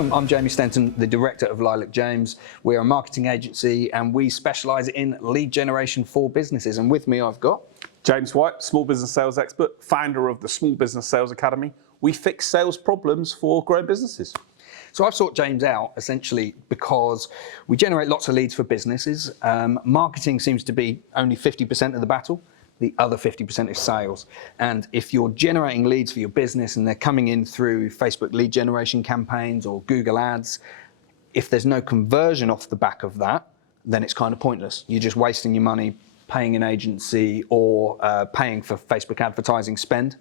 Welcome, I'm Jamie Stenton, the director of Lilac James. We're a marketing agency and we specialise in lead generation for businesses. And with me I've got James White, small business sales expert, founder of the Small Business Sales Academy. We fix sales problems for growing businesses. So I've sought James out essentially because we generate lots of leads for businesses. Marketing seems to be only 50% of the battle. The other 50% is sales. And if you're generating leads for your business and they're coming in through Facebook lead generation campaigns or Google ads, if there's no conversion off the back of that, then it's kind of pointless. You're just wasting your money paying an agency or paying for Facebook advertising spend.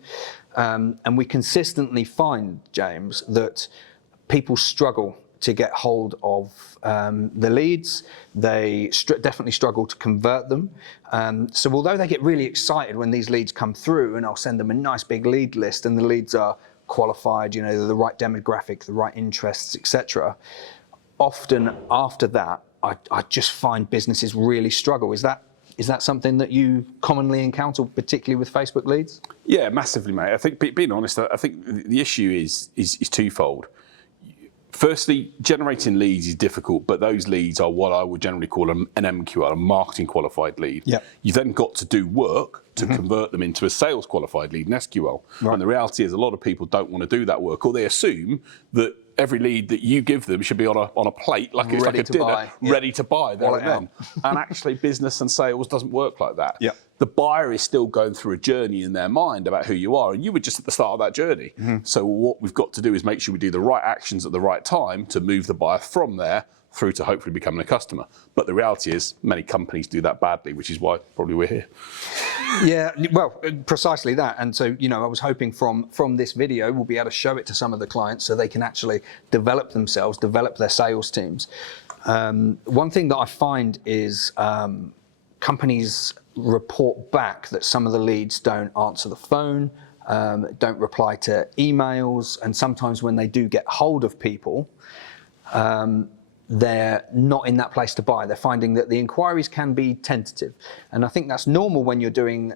And we consistently find, James, that people struggle to get hold of the leads. They definitely struggle to convert them. So although they get really excited when these leads come through, and I'll send them a nice big lead list and the leads are qualified, you know, they're the right demographic, the right interests, etc. Often after that, I just find businesses really struggle. Is that something that you commonly encounter, particularly with Facebook leads? Yeah, massively, mate. I think, being honest, I think the issue is twofold. Firstly, generating leads is difficult, but those leads are what I would generally call an MQL, a marketing qualified lead. Yep. You've then got to do work to convert them into a sales qualified lead, an SQL. Right. And the reality is a lot of people don't want to do that work, or they assume that every lead that you give them should be on a plate, like it's like a dinner, ready to buy there and then. And actually business and sales doesn't work like that. Yep. The buyer is still going through a journey in their mind about who you are, and you were just at the start of that journey. So what we've got to do is make sure we do the right actions at the right time to move the buyer from there through to hopefully becoming a customer. But the reality is many companies do that badly, which is why probably we're here. Yeah, well, precisely that. And so, you know, I was hoping from this video, we'll be able to show it to some of the clients so they can actually develop themselves, develop their sales teams. One thing that I find is companies report back that some of the leads don't answer the phone, don't reply to emails, and sometimes when they do get hold of people, they're not in that place to buy. They're finding that the inquiries can be tentative. And I think that's normal when you're doing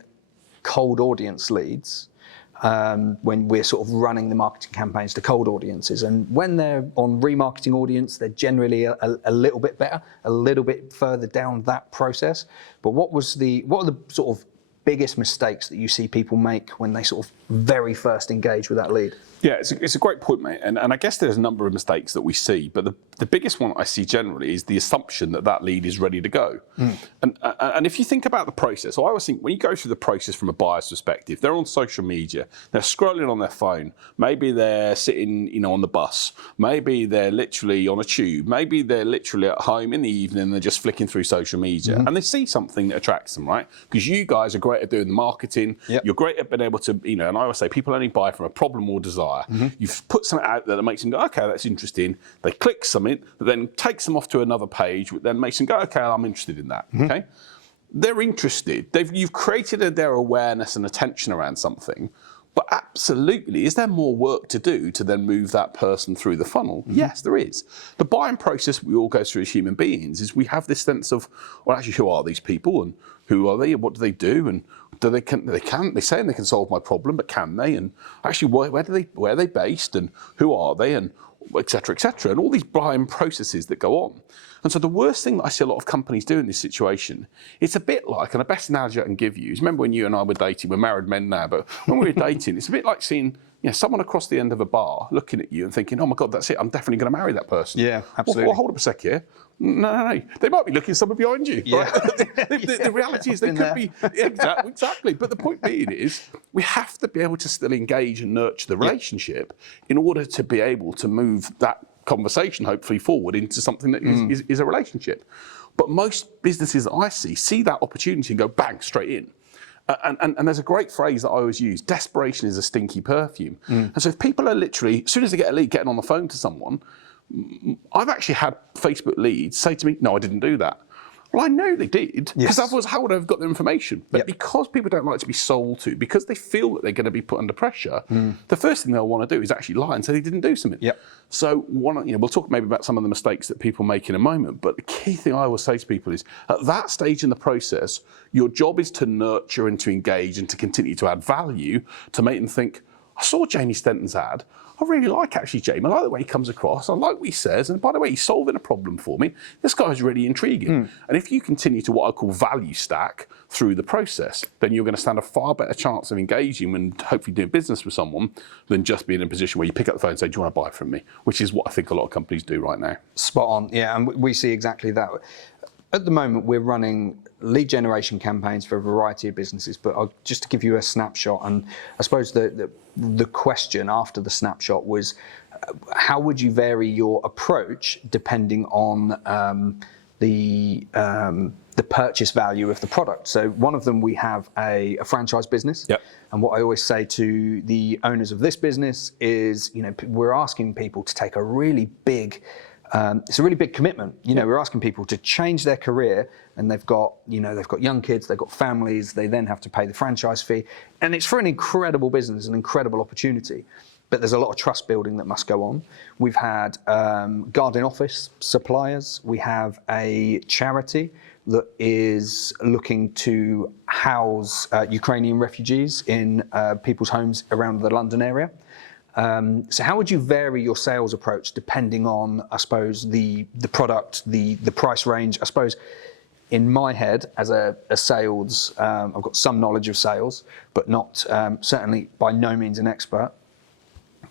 cold audience leads, when we're sort of running the marketing campaigns to cold audiences. And when they're on remarketing audience, they're generally a little bit better, a little bit further down that process. But what are the sort of biggest mistakes that you see people make when they sort of very first engage with that lead? Yeah, it's a great point, mate. And I guess there's a number of mistakes that we see, but the biggest one I see generally is the assumption that that lead is ready to go. And if you think about the process, so I always think when you go through the process from a buyer's perspective, they're on social media, they're scrolling on their phone, maybe they're sitting, you know, on the bus, maybe they're literally on a tube, maybe they're literally at home in the evening and they're just flicking through social media, and they see something that attracts them, right? Because you guys are great at doing the marketing, you're great at being able to, you know, and I always say people only buy from a problem or desire. You've put something out there that makes them go, okay, that's interesting. They click something that then takes them off to another page, which then makes them go, okay, I'm interested in that. Okay, they're interested. You've created their awareness and attention around something. But absolutely, is there more work to do to then move that person through the funnel? Yes, there is. The buying process we all go through as human beings is we have this sense of, well, actually, who are these people and who are they and what do they do and they're saying they can solve my problem, but can they? And actually, where are they based and who are they and et cetera, and all these buying processes that go on. And so the worst thing that I see a lot of companies do in this situation, it's a bit like, and the best analogy I can give you is, remember when you and I were dating, we're married men now, but when we were dating, it's a bit like seeing, you know, someone across the end of a bar looking at you and thinking, oh my God, that's it, I'm definitely going to marry that person. Yeah, absolutely. Well, hold up a sec here. No. They might be looking somewhere behind you. Yeah. Right? The reality is they could be, exactly. But the point being is, we have to be able to still engage and nurture the relationship in order to be able to move that conversation hopefully forward into something that is a relationship. But most businesses that I see that opportunity and go bang, straight in. And there's a great phrase that I always use, desperation is a stinky perfume. And so if people are literally, as soon as they get a lead, getting on the phone to someone, I've actually had Facebook leads say to me, no, I didn't do that. Well, I know they did, because otherwise how would I have got the information? But because people don't like to be sold to, because they feel that they're going to be put under pressure, the first thing they'll want to do is actually lie and say they didn't do something. So we'll talk maybe about some of the mistakes that people make in a moment, but the key thing I always say to people is, at that stage in the process, your job is to nurture and to engage and to continue to add value to make them think, I saw Jamie Stenton's ad, I really like actually Jamie. I like the way he comes across. I like what he says. And by the way, he's solving a problem for me. This guy's really intriguing. And if you continue to what I call value stack through the process, then you're going to stand a far better chance of engaging and hopefully doing business with someone than just being in a position where you pick up the phone and say, do you want to buy from me? Which is what I think a lot of companies do right now. Spot on. Yeah, and we see exactly that. At the moment, we're running lead generation campaigns for a variety of businesses, but just to give you a snapshot, and I suppose the question after the snapshot was, how would you vary your approach depending on the purchase value of the product? So one of them, we have a franchise business. Yep. And what I always say to the owners of this business is, we're asking people to take a really big it's a really big commitment. We're asking people to change their career, and they've got young kids, they've got families, they then have to pay the franchise fee. And it's for an incredible business, an incredible opportunity. But there's a lot of trust building that must go on. We've had garden office suppliers. We have a charity that is looking to house Ukrainian refugees in people's homes around the London area. So how would you vary your sales approach depending on, I suppose, the product, the price range? I suppose in my head, as a sales, I've got some knowledge of sales, but not certainly by no means an expert.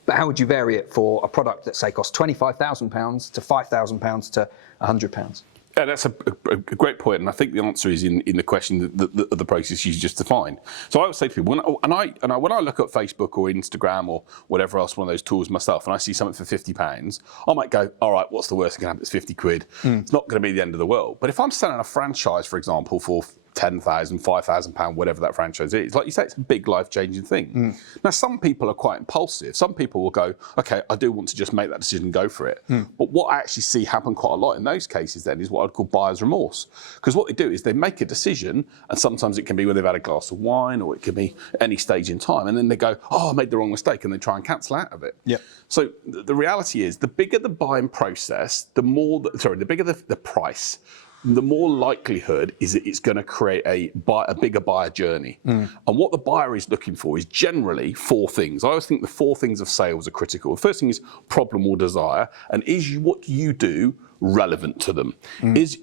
But how would you vary it for a product that, say, costs £25,000 to £5,000 to £100? Yeah, that's a great point, and I think the answer is in the question the process you just defined. So I would say to people, when I look at Facebook or Instagram or whatever else, one of those tools myself, and I see something for £50, I might go, all right, what's the worst that can happen? It's 50 quid. It's not going to be the end of the world. But if I'm selling a franchise, for example, for £10,000, £5,000, whatever that franchise is, like you say, it's a big life-changing thing. Now, some people are quite impulsive. Some people will go, okay, I do want to just make that decision and go for it. But what I actually see happen quite a lot in those cases then is what I'd call buyer's remorse. Because what they do is they make a decision, and sometimes it can be when they've had a glass of wine, or it can be any stage in time, and then they go, oh, I made the wrong mistake, and they try and cancel out of it. Yep. So the reality is, the bigger the buying process, the bigger the price, the more likelihood is that it's going to create a bigger buyer journey. And what the buyer is looking for is generally 4 things. I always think the 4 things of sales are critical. The first thing is problem or desire, and is what you do relevant to them?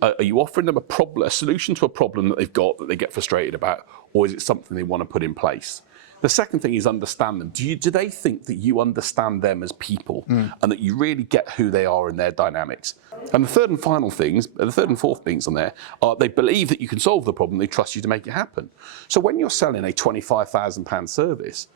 Are you offering them a solution to a problem that they've got that they get frustrated about, or is it something they want to put in place? The second thing is understand them. Do they think that you understand them as people and that you really get who they are and their dynamics? And the third and fourth things on there are they believe that you can solve the problem, they trust you to make it happen. So when you're selling a £25,000 service,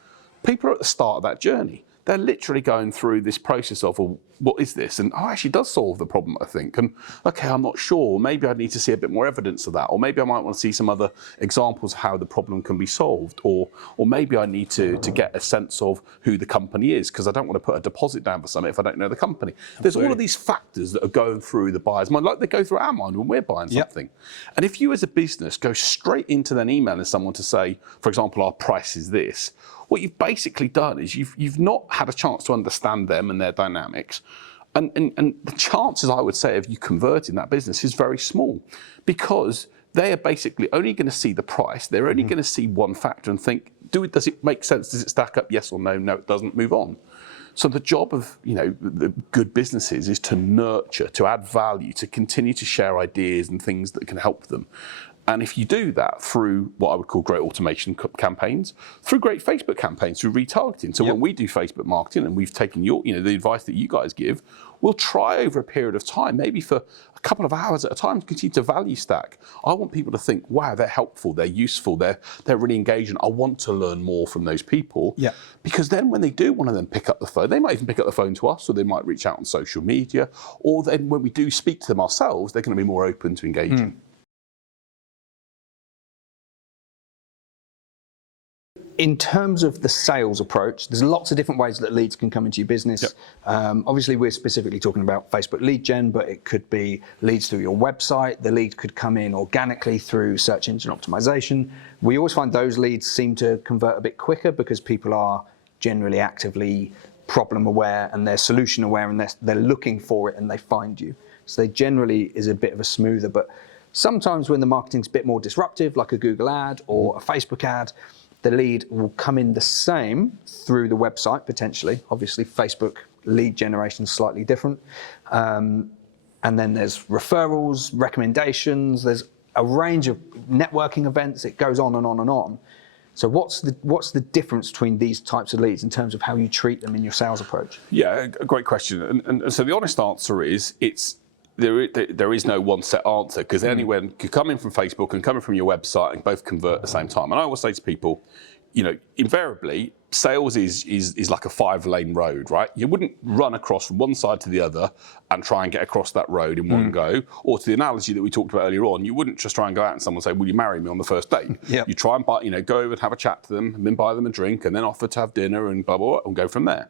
people are at the start of that journey. They're literally going through this process of, well, what is this? And actually does solve the problem, I think. And okay, I'm not sure. Maybe I need to see a bit more evidence of that. Or maybe I might want to see some other examples of how the problem can be solved. Or maybe I need to get a sense of who the company is, because I don't want to put a deposit down for something if I don't know the company. There's all of these factors that are going through the buyer's mind, like they go through our mind when we're buying something. And if you as a business go straight into then emailing someone to say, for example, our price is this, what you've basically done is you've not had a chance to understand them and their dynamics. And the chances, I would say, of you converting that business is very small, because they are basically only going to see the price. They're only going to see one factor and think, does it make sense? Does it stack up? Yes or no? No, it doesn't. Move on. So the job of the good businesses is to nurture, to add value, to continue to share ideas and things that can help them. And if you do that through what I would call great automation campaigns, through great Facebook campaigns, through retargeting. So when we do Facebook marketing and we've taken the advice that you guys give, we'll try over a period of time, maybe for a couple of hours at a time, to continue to value stack. I want people to think, wow, they're helpful, they're useful, they're really engaging. I want to learn more from those people. Yeah. Because then when they do want to then pick up the phone, they might even pick up the phone to us, or they might reach out on social media, or then when we do speak to them ourselves, they're going to be more open to engaging. In terms of the sales approach, there's lots of different ways that leads can come into your business. Obviously, we're specifically talking about Facebook lead gen, but it could be leads through your website. The lead could come in organically through search engine optimization. We always find those leads seem to convert a bit quicker because people are generally actively problem aware and they're solution aware, and they're looking for it and they find you. So they generally is a bit of a smoother. But sometimes when the marketing's a bit more disruptive, like a Google ad or a Facebook ad, the lead will come in the same through the website, potentially. Obviously, Facebook lead generation is slightly different. And then there's referrals, recommendations, there's a range of networking events. It goes on and on and on. So what's the difference between these types of leads in terms of how you treat them in your sales approach? Yeah, a great question. And so the honest answer is there is no one set answer, because anyone could come in from Facebook and come in from your website and both convert at the same time. And I always say to people, invariably, sales is like a 5-lane road, right? You wouldn't run across from one side to the other and try and get across that road in one go. Or to the analogy that we talked about earlier on, you wouldn't just try and go out and someone say, will you marry me on the first date? Yep. You try and go over and have a chat to them, and then buy them a drink, and then offer to have dinner and blah, blah, blah, and go from there.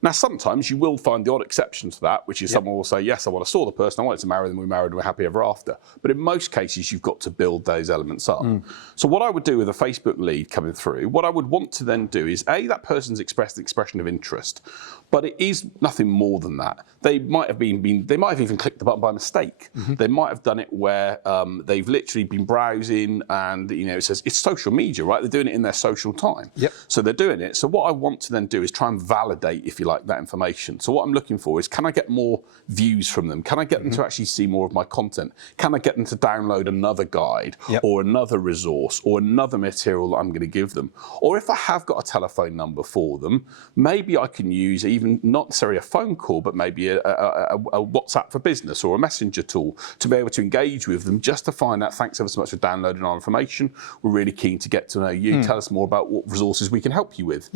Now, sometimes you will find the odd exception to that, which is someone will say, yes, I saw the person, I wanted to marry them, we married, and we're happy ever after. But in most cases, you've got to build those elements up. So what I would do with a Facebook lead coming through, what I would want to then do is, A, that person's expressed the expression of interest, but it is nothing more than that. They might have they might have even clicked the button by mistake. They might have done it where they've literally been browsing and it says it's social media, right? They're doing it in their social time. Yep. So they're doing it. So what I want to then do is try and validate, if you like, that information. So what I'm looking for is, can I get more views from them? Can I get them to actually see more of my content? Can I get them to download another guide or another resource or another material that I'm going to give them? Or if I have got a telephone number for them, maybe I can use even not necessarily a phone call, but maybe a WhatsApp for Business or a messenger tool to be able to engage with them, just to find out, thanks ever so much for downloading our information. We're really keen to get to know you. Tell us more about what resources we can help you with.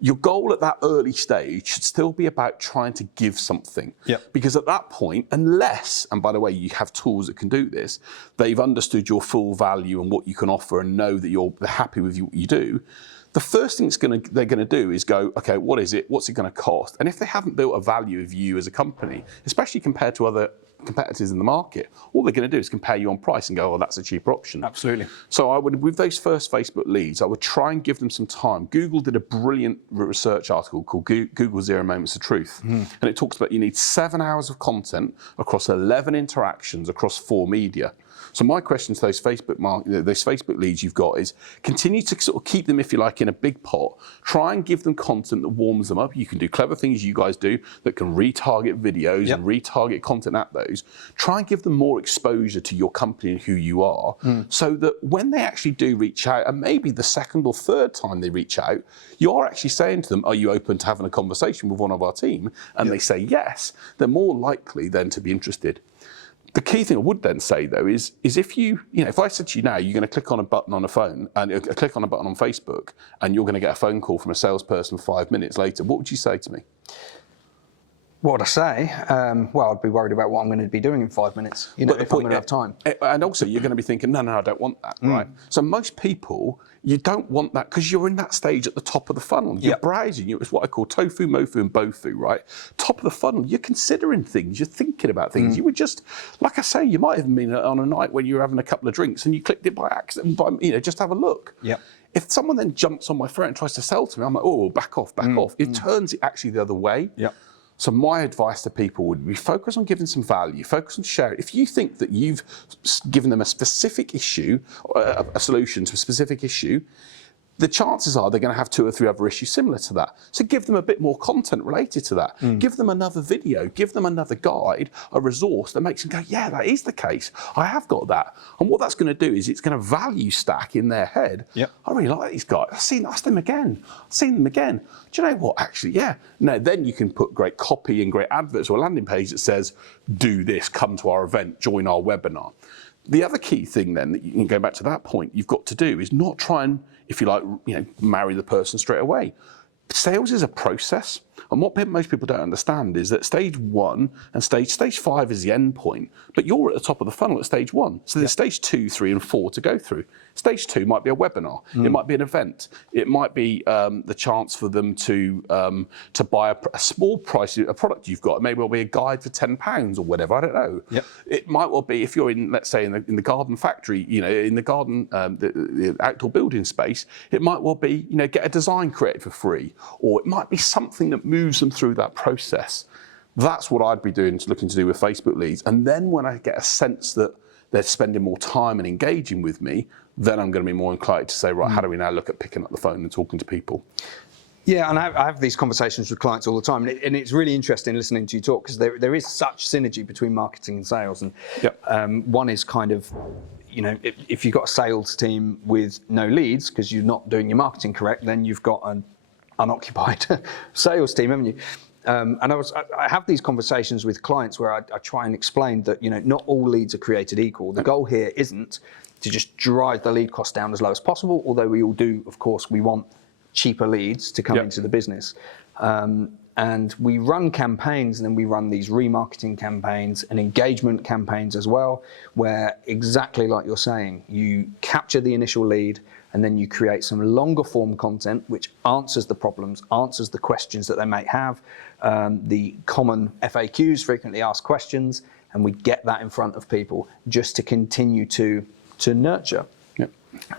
Your goal at that early stage should still be about trying to give something. Because at that point, unless, and by the way, you have tools that can do this, they've understood your full value and what you can offer and know that they're happy with what you do, the first thing they're going to do is go, okay, what is it? What's it going to cost? And if they haven't built a value of you as a company, especially compared to other competitors in the market, all they're going to do is compare you on price and go, oh, that's a cheaper option. Absolutely. So I would, with those first Facebook leads, I would try and give them some time. Google did a brilliant research article called Google Zero Moments of Truth. And it talks about you need 7 hours of content across 11 interactions across 4 media. So my question to those Facebook leads you've got is, continue to sort of keep them, if you like, in a big pot. Try and give them content that warms them up. You can do clever things you guys do that can retarget videos and retarget content at those. Try and give them more exposure to your company and who you are, so that when they actually do reach out, and maybe the second or third time they reach out, you're actually saying to them, are you open to having a conversation with one of our team? And they say yes, they're more likely then to be interested. The key thing I would then say, though, is if if I said to you now, you're going to click on a button on a phone and click on a button on Facebook, and you're going to get a phone call from a salesperson 5 minutes later, what would you say to me? What would I say? Well, I'd be worried about what I'm going to be doing in 5 minutes, if I'm going to have time. And also, you're going to be thinking, no, I don't want that, right? So most people, you don't want that because you're in that stage at the top of the funnel. You're browsing. It's what I call tofu, mofu, and bofu, right? Top of the funnel. You're considering things. You're thinking about things. You would just, like I say, you might have been on a night when you were having a couple of drinks and you clicked it by accident, just have a look. If someone then jumps on my throat and tries to sell to me, I'm like, oh, back off, back off. It turns it actually the other way. So my advice to people would be, focus on giving some value, focus on sharing. If you think that you've given them a specific issue, a solution to a specific issue, the chances are they're going to have 2 or 3 other issues similar to that. So give them a bit more content related to that. Give them another video, give them another guide, a resource that makes them go, yeah, that is the case. I have got that. And what that's going to do is it's going to value stack in their head. I really like these guys. I've seen them again. I've seen them again. Do you know what? Actually, yeah. No, then you can put great copy and great adverts or a landing page that says, do this, come to our event, join our webinar. The other key thing then that you can go back to that point you've got to do is not try and, if you like, marry the person straight away. Sales is a process. And what most people don't understand is that stage 1 and stage 5 is the end point, but you're at the top of the funnel at stage 1. So there's stage 2, 3, and 4 to go through. Stage 2 might be a webinar. It might be an event. It might be the chance for them to buy a small price, a product you've got. Maybe it'll be a guide for £10 or whatever. I don't know. It might well be, if you're in, let's say, in the garden factory, in the garden, the outdoor building space, it might well be, get a design created for free, or it might be something that moves them through that process. That's what I'd be looking to do with Facebook leads. And then when I get a sense that they're spending more time and engaging with me, then I'm going to be more inclined to say, right, how do we now look at picking up the phone and talking to people? Yeah, and I have these conversations with clients all the time, and it's really interesting listening to you talk, because there is such synergy between marketing and sales. And one is kind of, you know, if you've got a sales team with no leads because you're not doing your marketing correct, then you've got an unoccupied sales team, haven't you? And I have these conversations with clients where I try and explain that, you know, not all leads are created equal. The goal here isn't to just drive the lead cost down as low as possible, although we all do, of course, we want cheaper leads to come into the business. And we run campaigns, and then we run these remarketing campaigns and engagement campaigns as well, where exactly like you're saying, you capture the initial lead and then you create some longer form content which answers the problems, answers the questions that they may have, the common FAQs, frequently asked questions, and we get that in front of people just to continue to nurture.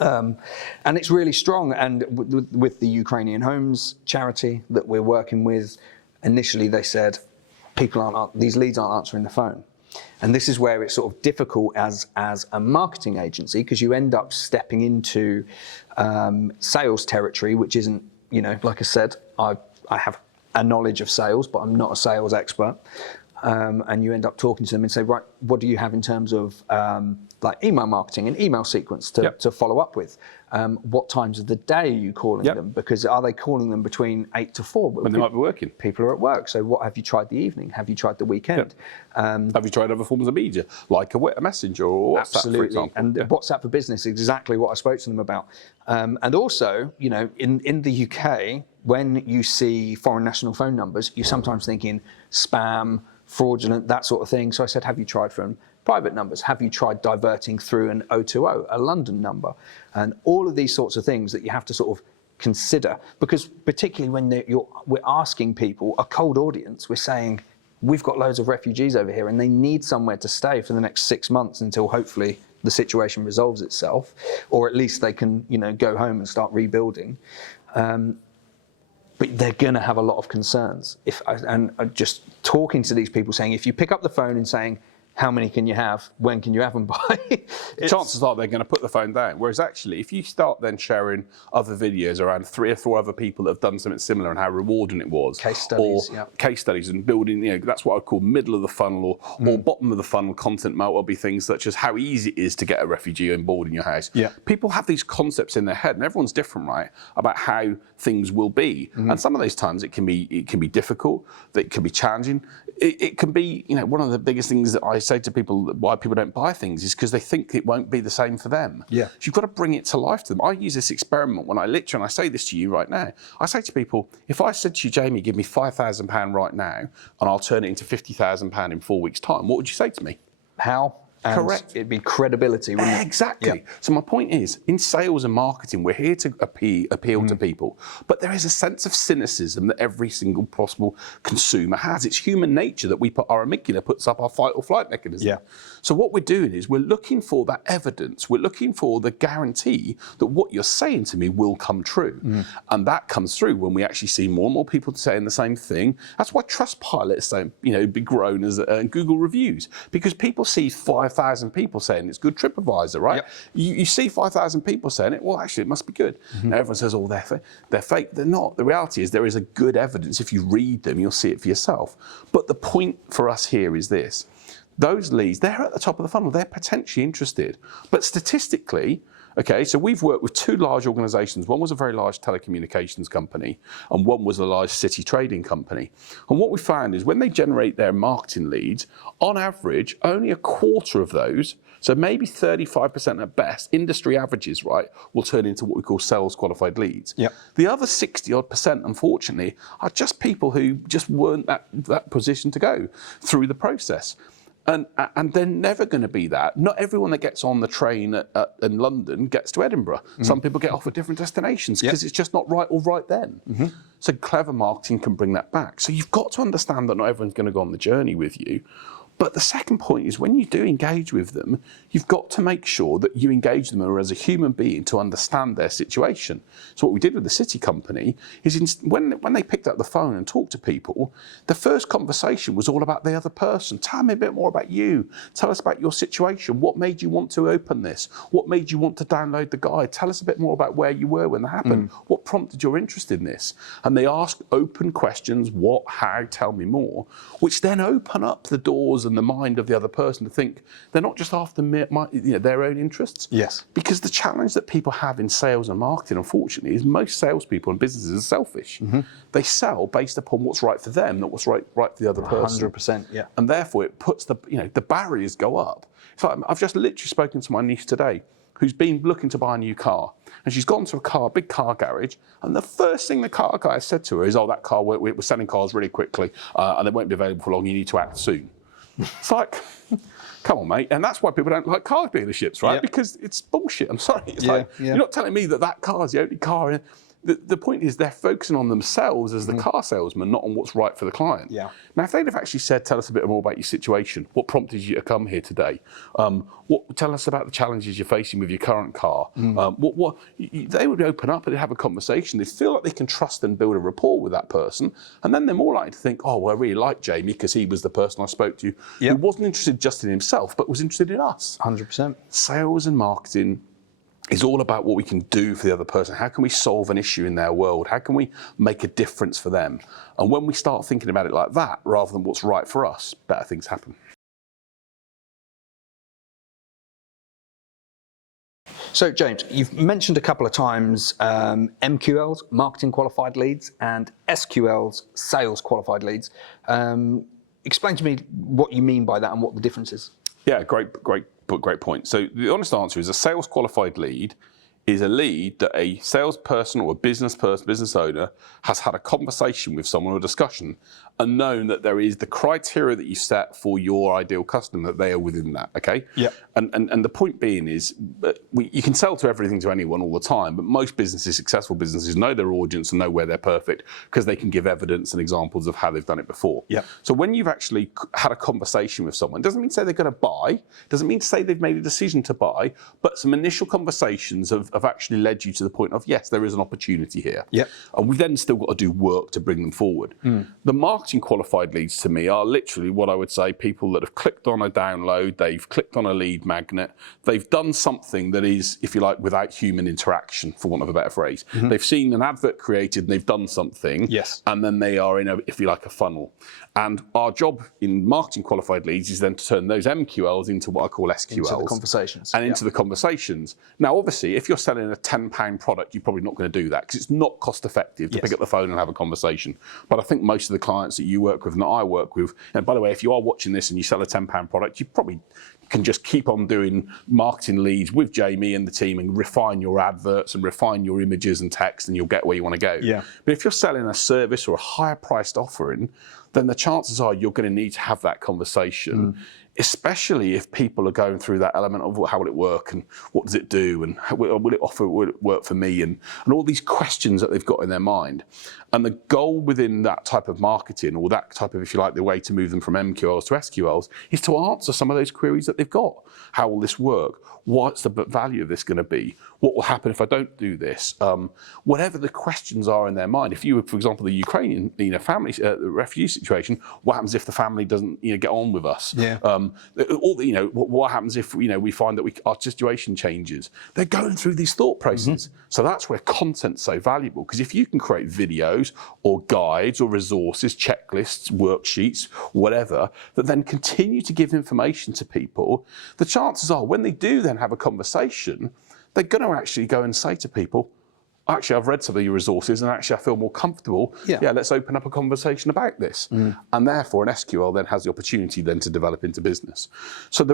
And it's really strong. And with the Ukrainian Homes charity that we're working with, initially they said, these leads aren't answering the phone. And this is where it's sort of difficult as a marketing agency, because you end up stepping into sales territory, which isn't, you know, like I said, I have a knowledge of sales, but I'm not a sales expert. And you end up talking to them and say, right, what do you have in terms of like email marketing and email sequence to follow up with? What times of the day are you calling them? Because are they calling them between 8 to 4? When they might be working. People are at work. So what, have you tried the evening? Have you tried the weekend? Have you tried other forms of media, like a messenger or WhatsApp, absolutely. For example? And WhatsApp for Business, exactly what I spoke to them about. And also, you know, in the UK, when you see foreign national phone numbers, you're sometimes thinking spam, fraudulent, that sort of thing. So I said, have you tried from private numbers? Have you tried diverting through an 020, a London number? And all of these sorts of things that you have to sort of consider, because particularly when we're asking people, a cold audience, we're saying, we've got loads of refugees over here and they need somewhere to stay for the next 6 months until hopefully the situation resolves itself, or at least they can, you know, go home and start rebuilding. But they're going to have a lot of concerns. And just talking to these people, saying, if you pick up the phone and saying, how many can you have? When can you have them by? Chances are they're going to put the phone down. Whereas actually, if you start then sharing other videos around 3 or 4 other people that have done something similar and how rewarding it was, case studies, or case studies, and building, you know, that's what I call middle of the funnel or bottom of the funnel content might well be things such as how easy it is to get a refugee on board in your house. People have these concepts in their head, and everyone's different, right, about how things will be. And some of those times it can be difficult, it can be challenging. It can be, you know, one of the biggest things that I say to people, why people don't buy things, is because they think it won't be the same for them. So you've got to bring it to life to them. I use this experiment when I say this to you right now. I say to people, if I said to you, Jamie, give me £5,000 right now, and I'll turn it into £50,000 in 4 weeks' time, what would you say to me? How? And correct. It'd be credibility, wouldn't it? Exactly. So my point is, in sales and marketing, we're here to appeal to people, but there is a sense of cynicism that every single possible consumer has. It's human nature that our amygdala puts up our fight or flight mechanism. So what we're doing is we're looking for that evidence. We're looking for the guarantee that what you're saying to me will come true. And that comes through when we actually see more and more people saying the same thing. That's why Trustpilot is so, you know, big grown as Google reviews, because people see 5,000 people saying it's good. TripAdvisor, right? You see 5,000 people saying it, well, actually, it must be good. Now, everyone says, oh, they're fake. They're not. The reality is there is a good evidence. If you read them, you'll see it for yourself. But the point for us here is this. Those leads, they're at the top of the funnel. They're potentially interested. But statistically, okay, so we've worked with 2 large organisations. One was a very large telecommunications company, and one was a large city trading company. And what we found is when they generate their marketing leads, on average, only a quarter of those, so maybe 35% at best, industry averages, right, will turn into what we call sales qualified leads. The other 60-odd%, unfortunately, are just people who just weren't that position to go through the process. And they're never going to be that. Not everyone that gets on the train in London gets to Edinburgh. Some people get off at different destinations because it's just not right or right then. So clever marketing can bring that back. So you've got to understand that not everyone's going to go on the journey with you. But the second point is when you do engage with them, you've got to make sure that you engage them as a human being to understand their situation. So what we did with the City Company is when they picked up the phone and talked to people, the first conversation was all about the other person. Tell me a bit more about you. Tell us about your situation. What made you want to open this? What made you want to download the guide? Tell us a bit more about where you were when that happened. What prompted your interest in this? And they ask open questions, what, how, tell me more, which then open up the doors and the mind of the other person to think they're not just after their own interests. Yes. Because the challenge that people have in sales and marketing, unfortunately, is most salespeople and businesses are selfish. They sell based upon what's right for them, not what's right for the other person. 100%, yeah. And therefore, it puts the barriers go up. So I've just literally spoken to my niece today, who's been looking to buy a new car. And she's gone to a big car garage, and the first thing the car guy said to her is, oh, that car, we're selling cars really quickly, and they won't be available for long, you need to act soon. It's like, come on, mate. And that's why people don't like car dealerships, right? Yep. Because it's bullshit. I'm sorry. It's Yeah. you're not telling me that car is the only car. The point is they're focusing on themselves as the car salesman, not on what's right for the client. Yeah. Now, if they'd have actually said, tell us a bit more about your situation, what prompted you to come here today? Tell us about the challenges you're facing with your current car. They would open up and have a conversation. They feel like they can trust and build a rapport with that person. And then they're more likely to think, oh, well, I really like Jamie because he was the person I spoke to who wasn't interested just in himself, but was interested in us. 100%. Sales and marketing is all about what we can do for the other person. How can we solve an issue in their world? How can we make a difference for them? And when we start thinking about it like that, rather than what's right for us, better things happen. So, James, you've mentioned a couple of times MQLs, marketing qualified leads, and SQLs, sales qualified leads. Explain to me what you mean by that and what the difference is. Yeah, great point. So the honest answer is a sales qualified lead is a lead that a salesperson or a business owner has had a conversation with someone or a discussion and known that there is the criteria that you set for your ideal customer, that they are within that, okay? Yeah. And the point being is that you can sell to everything to anyone all the time, but most businesses, successful businesses, know their audience and know where they're perfect because they can give evidence and examples of how they've done it before. Yeah. So when you've actually had a conversation with someone, doesn't mean to say they're going to buy, doesn't mean to say they've made a decision to buy, but some initial conversations have actually led you to the point of, yes, there is an opportunity here. Yeah. And we've then still got to do work to bring them forward. The marketing qualified leads to me are literally what I would say people that have clicked on a download, they've clicked on a lead magnet, they've done something that is, if you like, without human interaction, for want of a better phrase. They've seen an advert created and they've done something. Yes. And then they are in a, if you like, a funnel. And our job in marketing qualified leads is then to turn those MQLs into what I call SQLs. Into the conversations. And into the conversations. Now, obviously, if you're selling a £10 product, you're probably not going to do that because it's not cost effective to pick up the phone and have a conversation. But I think most of the clients that you work with and that I work with, and by the way, if you are watching this and you sell a £10 product, you probably can just keep on doing marketing leads with Jamie and the team and refine your adverts and refine your images and text and you'll get where you want to go. Yeah. But if you're selling a service or a higher priced offering, then the chances are you're going to need to have that conversation, especially if people are going through that element of how will it work and what does it do and will it work for me and all these questions that they've got in their mind. And the goal within that type of marketing or that type of, if you like, the way to move them from MQLs to SQLs is to answer some of those queries that they've got. How will this work? What's the value of this going to be? What will happen if I don't do this? Whatever the questions are in their mind. If you were, for example, the Ukrainian family, the refugee situation, what happens if the family doesn't get on with us? Yeah. What happens if we find that our situation changes? They're going through these thought processes. So that's where content's so valuable, because if you can create videos or guides or resources, checklists, worksheets, whatever, that then continue to give information to people, the chances are when they do then have a conversation, they're going to actually go and say to people, actually, I've read some of your resources and actually I feel more comfortable. Yeah, let's open up a conversation about this. And therefore, an SQL then has the opportunity then to develop into business. So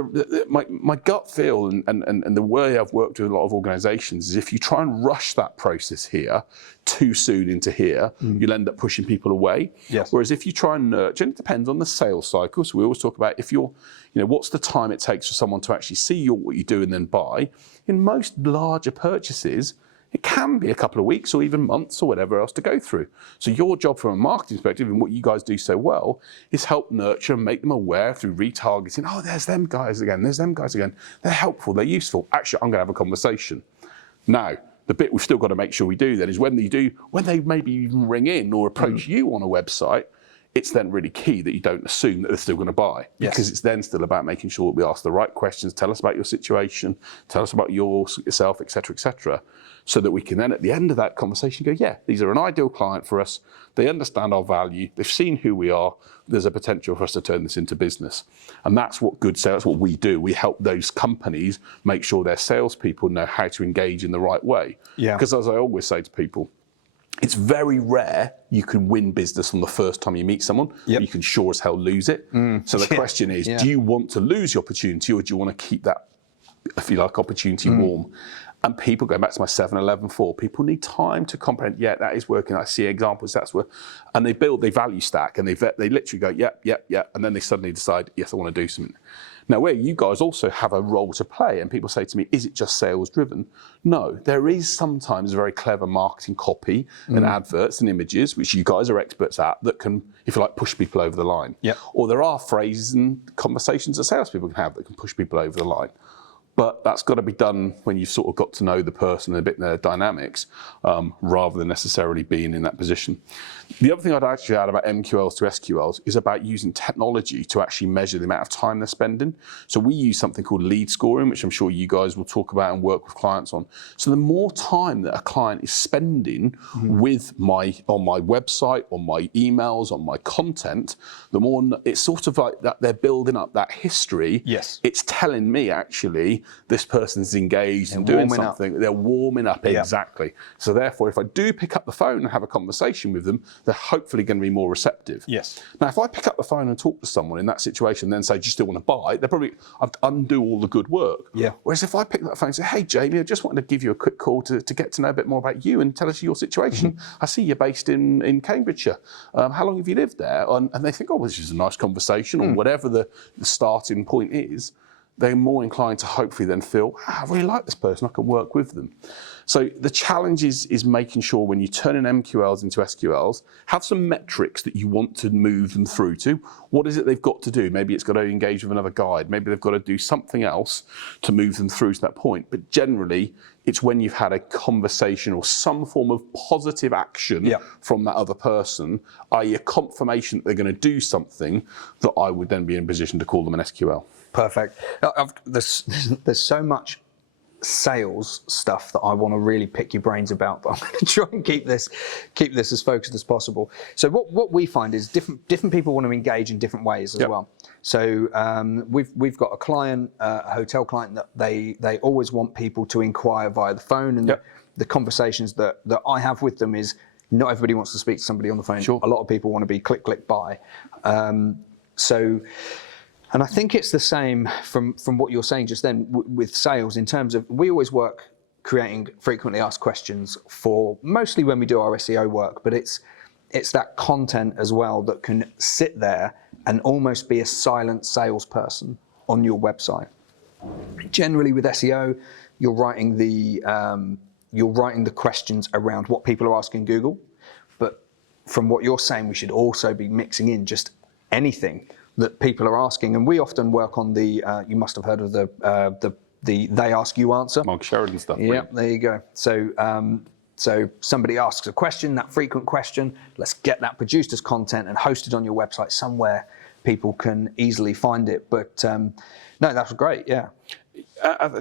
my gut feel and the way I've worked with a lot of organizations is if you try and rush that process here too soon into here, you'll end up pushing people away. Yes. Whereas if you try and nurture, and it depends on the sales cycle. So we always talk about if you're, what's the time it takes for someone to actually see what you do and then buy. In most larger purchases, it can be a couple of weeks or even months or whatever else to go through. So your job from a marketing perspective, and what you guys do so well, is help nurture and make them aware through retargeting. Oh, there's them guys again, there's them guys again. They're helpful, they're useful. Actually, I'm going to have a conversation. Now, the bit we've still got to make sure we do then is when they maybe even ring in or approach you on a website, it's then really key that you don't assume that they're still going to buy. Yes. Because it's then still about making sure that we ask the right questions, tell us about your situation, tell us about yourself, et cetera, so that we can then at the end of that conversation go, yeah, these are an ideal client for us, they understand our value, they've seen who we are, there's a potential for us to turn this into business. And that's what good sales, what we do. We help those companies make sure their salespeople know how to engage in the right way. Yeah. Because as I always say to people, it's very rare you can win business on the first time you meet someone. Yep. You can sure as hell lose it. So the question is, do you want to lose your opportunity, or do you want to keep that, if you like, opportunity warm? And people, going back to my 7-11 4, people need time to comprehend, yeah, that is working. I see examples, that's where, and they build, they value stack, and they literally go, yeah, and then they suddenly decide, yes, I want to do something. Now, where you guys also have a role to play, and people say to me, is it just sales driven? No, there is sometimes very clever marketing copy and adverts and images, which you guys are experts at, that can, if you like, push people over the line. Yep. Or there are phrases and conversations that salespeople can have that can push people over the line. But that's got to be done when you've sort of got to know the person and a bit their dynamics, rather than necessarily being in that position. The other thing I'd actually add about MQLs to SQLs is about using technology to actually measure the amount of time they're spending. So we use something called lead scoring, which I'm sure you guys will talk about and work with clients on. So the more time that a client is spending with on my website, on my emails, on my content, the more it's sort of like that they're building up that history. Yes. It's telling me actually this person's engaged and doing something. They're warming up, exactly. So therefore, if I do pick up the phone and have a conversation with them, they're hopefully going to be more receptive. Yes. Now, if I pick up the phone and talk to someone in that situation, and then say, do you still want to buy? They're probably, I've undo all the good work. Yeah. Whereas if I pick up the phone and say, hey, Jamie, I just wanted to give you a quick call to get to know a bit more about you and tell us your situation. I see you're based in Cambridgeshire. How long have you lived there? And they think, oh, well, this is a nice conversation, or whatever the starting point is. They're more inclined to hopefully then feel, I really like this person, I can work with them. So the challenge is making sure when you turn in MQLs into SQLs, have some metrics that you want to move them through to. What is it they've got to do? Maybe it's got to engage with another guide. Maybe they've got to do something else to move them through to that point. But generally, it's when you've had a conversation or some form of positive action from that other person, i.e. a confirmation that they're going to do something, that I would then be in a position to call them an SQL. Perfect. There's so much sales stuff that I want to really pick your brains about, but I'm going to try and keep this as focused as possible. So what we find is different people want to engage in different ways as well. So we've got a client, a hotel client, that they always want people to inquire via the phone, and the conversations that I have with them is not everybody wants to speak to somebody on the phone. Sure. A lot of people want to be click, buy. And I think it's the same from what you're saying just then with sales, in terms of, we always work creating frequently asked questions for mostly when we do our SEO work, but it's that content as well that can sit there and almost be a silent salesperson on your website. Generally with SEO, you're writing the questions around what people are asking Google, but from what you're saying, we should also be mixing in just anything that people are asking. And we often work on the, you must have heard of the they ask you answer. Mark Sheridan stuff. Yeah, there you go. So somebody asks a question, that frequent question, let's get that produced as content and hosted on your website somewhere people can easily find it. But no, that's great, yeah.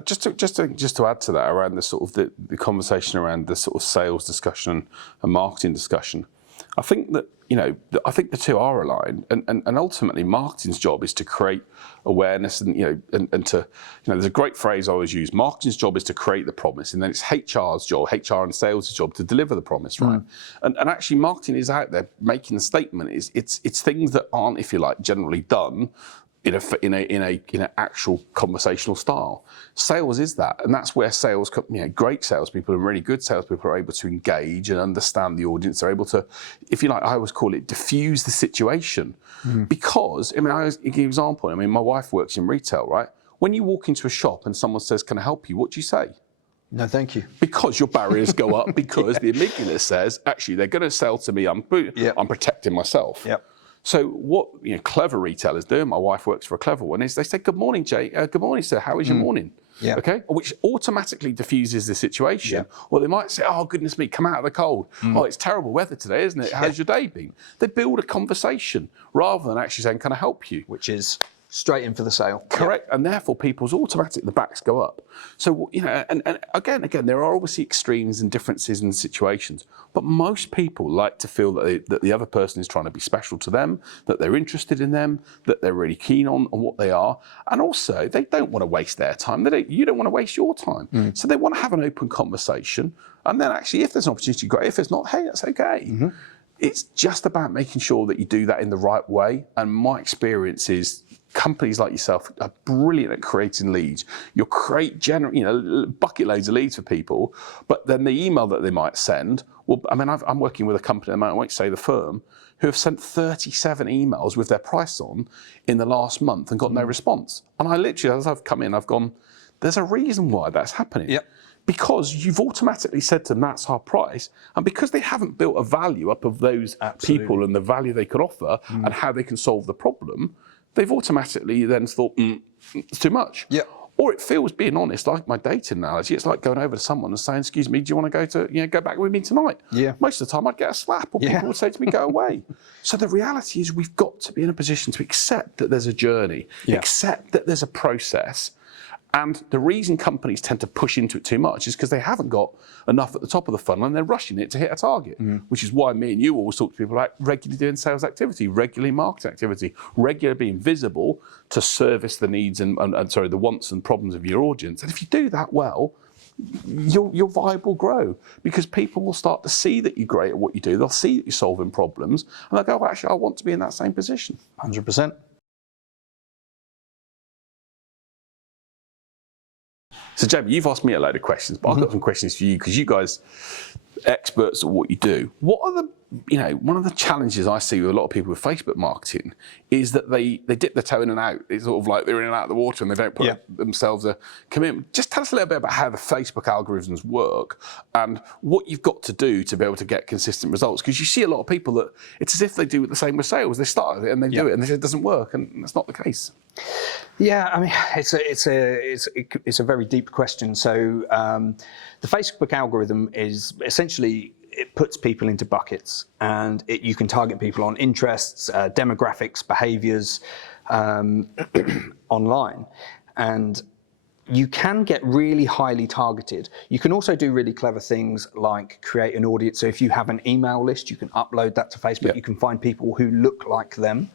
Just to add to that, around the sort of the conversation around the sort of sales discussion and marketing discussion, I think that, I think the two are aligned, and ultimately marketing's job is to create awareness, and and to, there's a great phrase I always use: marketing's job is to create the promise, and then it's HR's job, HR and sales' job, to deliver the promise, right? And actually marketing is out there making the statement. It's things that aren't, if you like, generally done in an actual conversational style. Sales is that, and that's where sales, great salespeople and really good salespeople are able to engage and understand the audience. They're able to, if you like, I always call it diffuse the situation, because I give you an example. My wife works in retail, right? When you walk into a shop and someone says, "Can I help you?" What do you say? No, thank you. Because your barriers go up, because the amygdala says, actually, they're going to sell to me. I'm protecting myself. Yep. So what clever retailers do, my wife works for a clever one, is they say, good morning, Jay. Good morning, sir. How is your morning? Yeah. Okay. Which automatically diffuses the situation. Yeah. Or they might say, oh, goodness me, come out of the cold. Oh, it's terrible weather today, isn't it? How's your day been? They build a conversation rather than actually saying, can I help you? Which is straight in for the sale. Correct. And therefore people's the backs go up. So, and again, there are obviously extremes and differences in situations, but most people like to feel that the other person is trying to be special to them, that they're interested in them, that they're really keen on what they are. And also they don't want to waste their time. You don't want to waste your time. So they want to have an open conversation. And then actually, if there's an opportunity, great. If it's not, hey, that's okay. It's just about making sure that you do that in the right way. And my experience is companies like yourself are brilliant at creating leads. You'll create bucket loads of leads for people, but then the email that they might send, well, I mean, I'm working with a company, I won't say the firm, who have sent 37 emails with their price on in the last month and got no response. And I literally, as I've come in, I've gone, there's a reason why that's happening. Yep. Because you've automatically said to them, that's our price. And because they haven't built a value up of those people and the value they could offer and how they can solve the problem, they've automatically then thought, it's too much. Yeah. Or it feels, being honest, like my dating analogy, it's like going over to someone and saying, excuse me, do you want to go back with me tonight? Yeah. Most of the time I'd get a slap or people would say to me, go away. So the reality is we've got to be in a position to accept that there's a journey, accept that there's a process. And the reason companies tend to push into it too much is because they haven't got enough at the top of the funnel and they're rushing it to hit a target, which is why me and you always talk to people about regularly doing sales activity, regularly marketing activity, regularly being visible to service the needs and the wants and problems of your audience. And if you do that well, your vibe will grow because people will start to see that you're great at what you do. They'll see that you're solving problems and they'll go, well, actually, I want to be in that same position. 100%. So, Jamie, you've asked me a load of questions, but I've got some questions for you because you guys are experts at what you do. What are one of the challenges I see with a lot of people with Facebook marketing is that they dip their toe in and out. It's sort of like they're in and out of the water and they don't put themselves a commitment. Just tell us a little bit about how the Facebook algorithms work and what you've got to do to be able to get consistent results. Because you see a lot of people that it's as if they do the same with sales. They start with it and they do it and they say it doesn't work, and that's not the case. Yeah, I mean, it's a very deep question. So the Facebook algorithm is essentially, it puts people into buckets, and you can target people on interests, demographics, behaviors online. And you can get really highly targeted. You can also do really clever things like create an audience. So if you have an email list, you can upload that to Facebook. You can find people who look like them.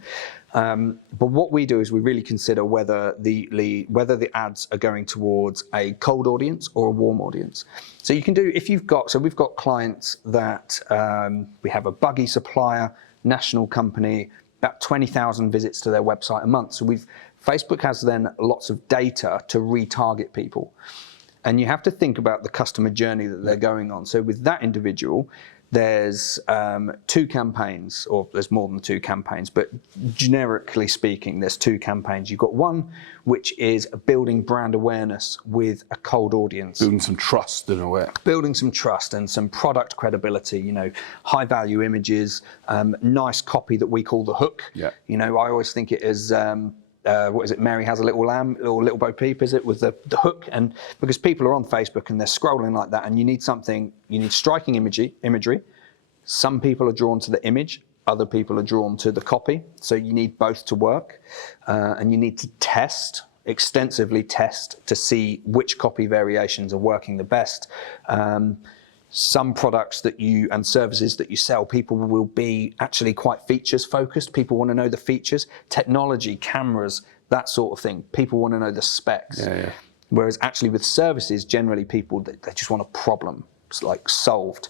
But what we do is we really consider whether the ads are going towards a cold audience or a warm audience. So you can do, we've got clients that we have a buggy supplier, national company, about 20,000 visits to their website a month. So Facebook has then lots of data to retarget people. And you have to think about the customer journey that they're going on. So with that individual, there's 2 campaigns, or there's more than 2 campaigns, but generically speaking, there's 2 campaigns. You've got one which is building brand awareness with a cold audience. Building some trust in a way. Building some trust and some product credibility, high value images, nice copy that we call the hook. Yeah. I always think it is, what is it? Mary has a little lamb, or little Bo Peep, is it, with the hook? And because people are on Facebook and they're scrolling like that, and you need striking imagery. Some people are drawn to the image, other people are drawn to the copy. So you need both to work, and you need to extensively test to see which copy variations are working the best. Some products and services that you sell, people will be actually quite features focused. People want to know the features, technology, cameras, that sort of thing. People want to know the specs. Yeah. Whereas actually with services, generally people, they just want a problem solved.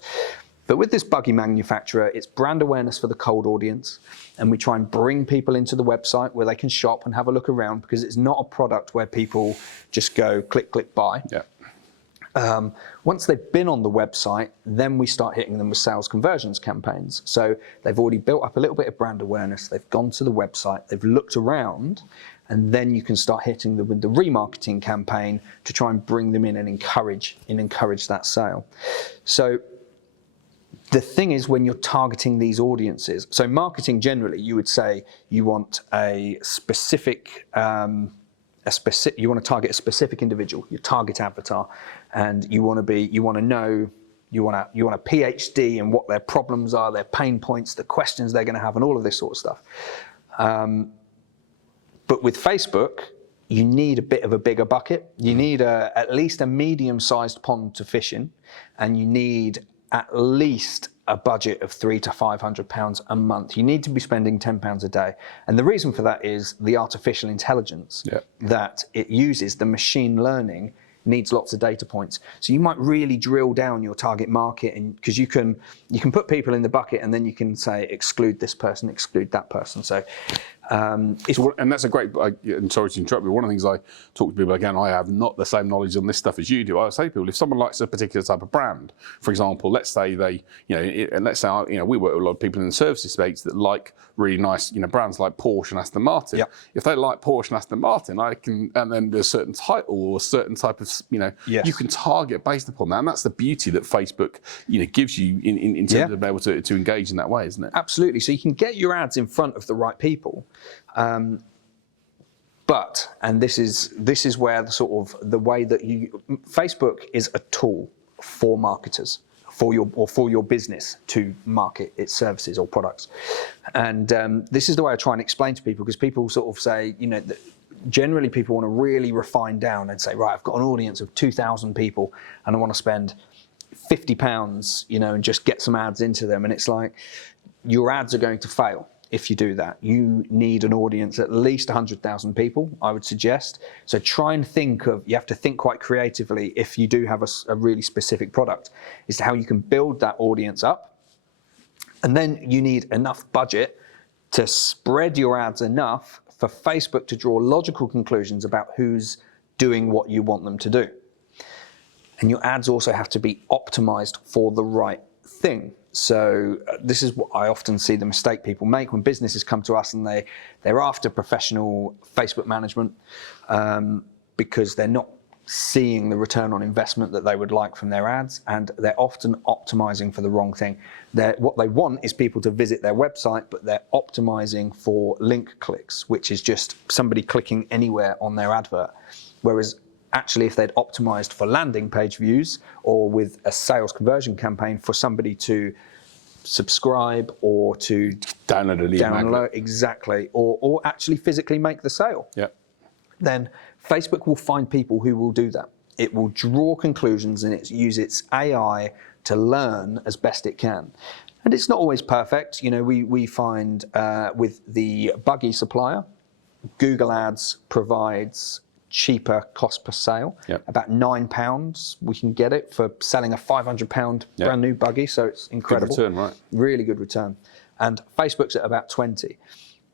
But with this buggy manufacturer, it's brand awareness for the cold audience. And we try and bring people into the website where they can shop and have a look around, because it's not a product where people just go click, click, buy. Yeah. Once they've been on the website, then we start hitting them with sales conversions campaigns. So they've already built up a little bit of brand awareness, they've gone to the website, they've looked around, and then you can start hitting them with the remarketing campaign to try and bring them in and encourage that sale. So the thing is, when you're targeting these audiences, so marketing generally, you would say you want you want to target a specific individual, your target avatar, and you want a PhD in what their problems are, their pain points, the questions they're going to have, and all of this sort of stuff. But with Facebook, you need a bit of a bigger bucket. You need at least a medium-sized pond to fish in, and you need at least a budget of £300 to £500 a month. You need to be spending £10 a day. And the reason for that is the artificial intelligence that it uses, the machine learning, needs lots of data points. So you might really drill down your target market, and because you can put people in the bucket and then you can say exclude this person, exclude that person. So and that's a great, and sorry to interrupt you, one of the things I talk to people, again, I have not the same knowledge on this stuff as you do. I say to people, if someone likes a particular type of brand, for example, let's say they, and let's say, we work with a lot of people in the services space that like really nice, brands like Porsche and Aston Martin. Yep. If they like Porsche and Aston Martin, and then there's a certain title or a certain type of, you can target based upon that. And that's the beauty that Facebook, gives you in terms of being able to engage in that way, isn't it? Absolutely. So you can get your ads in front of the right people. But this is where the way that Facebook is a tool for marketers, for your business to market its services or products. And this is the way I try and explain to people, because people sort of say, that generally people want to really refine down and say, right, I've got an audience of 2,000 people and I want to spend £50, and just get some ads into them. And it's like, your ads are going to fail if you do that. You need an audience at least 100,000 people, I would suggest. So try and you have to think quite creatively if you do have a really specific product, as to how you can build that audience up. And then you need enough budget to spread your ads enough for Facebook to draw logical conclusions about who's doing what you want them to do. And your ads also have to be optimized for the right thing. So this is what I often see the mistake people make when businesses come to us and they're after professional Facebook management because they're not seeing the return on investment that they would like from their ads, and they're often optimizing for the wrong thing. What they want is people to visit their website, but they're optimizing for link clicks, which is just somebody clicking anywhere on their advert. Whereas actually, if they'd optimized for landing page views, or with a sales conversion campaign for somebody to subscribe or to download a lead magnet, exactly, or actually physically make the sale, then Facebook will find people who will do that. It will draw conclusions and use its AI to learn as best it can. And it's not always perfect. We find with the buggy supplier, Google Ads provides cheaper cost per sale, about £9 we can get it for selling a £500 brand new buggy, so it's incredible. Good return, right? Really good return. And Facebook's at about 20.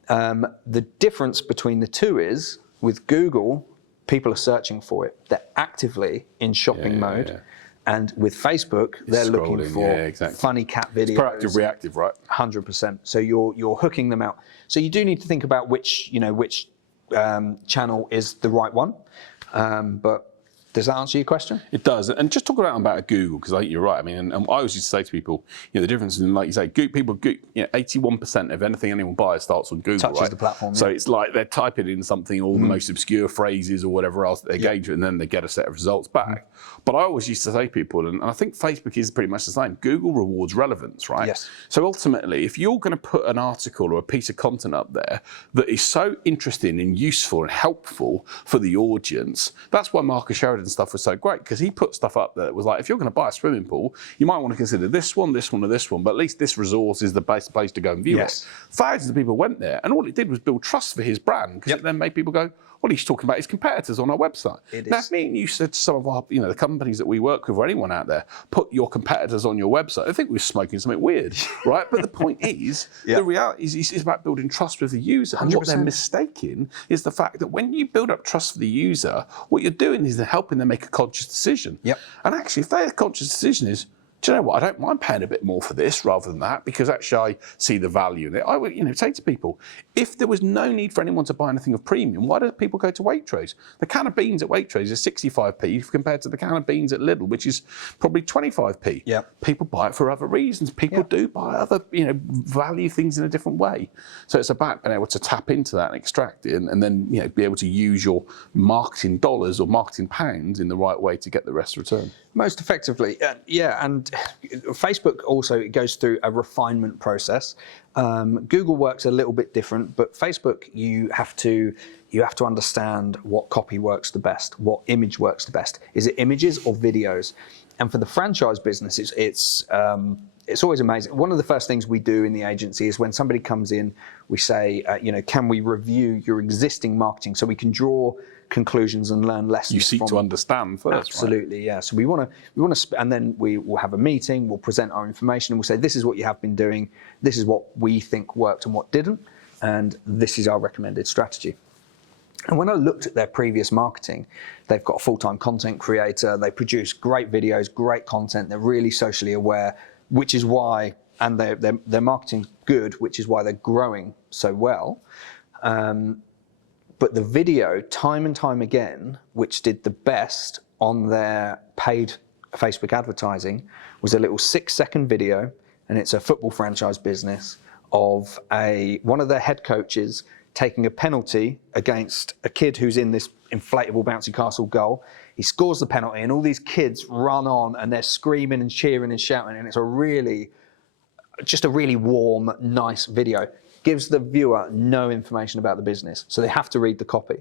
The difference between the two is, with Google, people are searching for it. They're actively in shopping mode. And with Facebook, they're looking for funny cat videos. It's proactive, reactive, right? 100%. So you're hooking them out. So you do need to think about which channel is the right one. But does that answer your question? It does. And just talk about Google, because I think you're right. I mean, and I always used to say to people, the difference in, like you say, 81% of anything anyone buys starts on Google, touches the platform. So it's like they're typing in something, all the most obscure phrases or whatever else that they engage with, and then they get a set of results back. But I always used to say to people, and I think Facebook is pretty much the same, Google rewards relevance, right? Yes. So ultimately, if you're going to put an article or a piece of content up there that is so interesting and useful and helpful for the audience, that's why Marcus Sheridan's stuff was so great, because he put stuff up that was like, if you're going to buy a swimming pool, you might want to consider this one, or this one, but at least this resource is the best place to go and view it. Thousands of people went there, and all it did was build trust for his brand, because it then made people go, Well, he's talking about his competitors on our website. Now, if me and you said to some of our, the companies that we work with or anyone out there, put your competitors on your website, I think we're smoking something weird, right? But the point is, the reality is it's about building trust with the user. 100%. And what they're mistaking is the fact that when you build up trust for the user, what you're doing is they're helping them make a conscious decision. And actually, if their conscious decision is, do you know what, I don't mind paying a bit more for this rather than that, because actually I see the value in it. I would say to people, if there was no need for anyone to buy anything of premium, why do people go to Waitrose? The can of beans at Waitrose is 65p compared to the can of beans at Lidl, which is probably 25p. People buy it for other reasons. People do buy other, value things in a different way. So it's about being able to tap into that and extract it, and then be able to use your marketing dollars or marketing pounds in the right way to get the rest return. Most effectively, and Facebook also goes through a refinement process. Google works a little bit different, but Facebook, you have to understand what copy works the best, what image works the best. Is it images or videos? And for the franchise business, it's always amazing. One of the first things we do in the agency is when somebody comes in, we say, can we review your existing marketing so we can draw conclusions and learn lessons. You seek to understand first. Absolutely, right? So we want to, and then we will have a meeting. We'll present our information, and we'll say, this is what you have been doing. This is what we think worked and what didn't, and this is our recommended strategy. And when I looked at their previous marketing, they've got a full-time content creator. They produce great videos, great content. They're really socially aware, which is why, and their marketing's good, which is why they're growing so well. But the video, time and time again, which did the best on their paid Facebook advertising, was a little 6-second video, and it's a football franchise business, of one of their head coaches taking a penalty against a kid who's in this inflatable bouncy castle goal. He scores the penalty, and all these kids run on, and they're screaming and cheering and shouting, and it's just a really warm, nice video. Gives the viewer no information about the business, so they have to read the copy.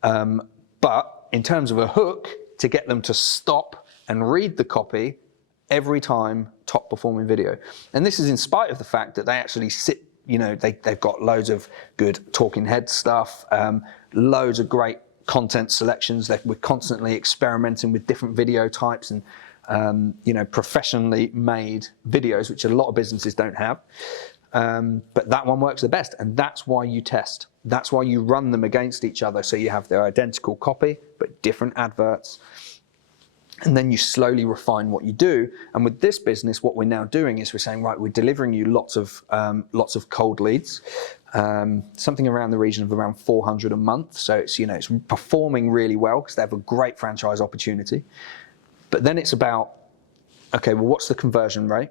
But in terms of a hook, to get them to stop and read the copy, every time, top performing video. And this is in spite of the fact that they actually sit, they've got loads of good talking head stuff, loads of great content selections. We're constantly experimenting with different video types and professionally made videos, which a lot of businesses don't have. But that one works the best, and that's why you test. That's why you run them against each other, so you have their identical copy, but different adverts. And then you slowly refine what you do. And with this business, what we're now doing is we're saying, right, we're delivering you lots of cold leads, something around the region of around 400 a month. So it's it's performing really well because they have a great franchise opportunity. But then it's about, okay, well, what's the conversion rate?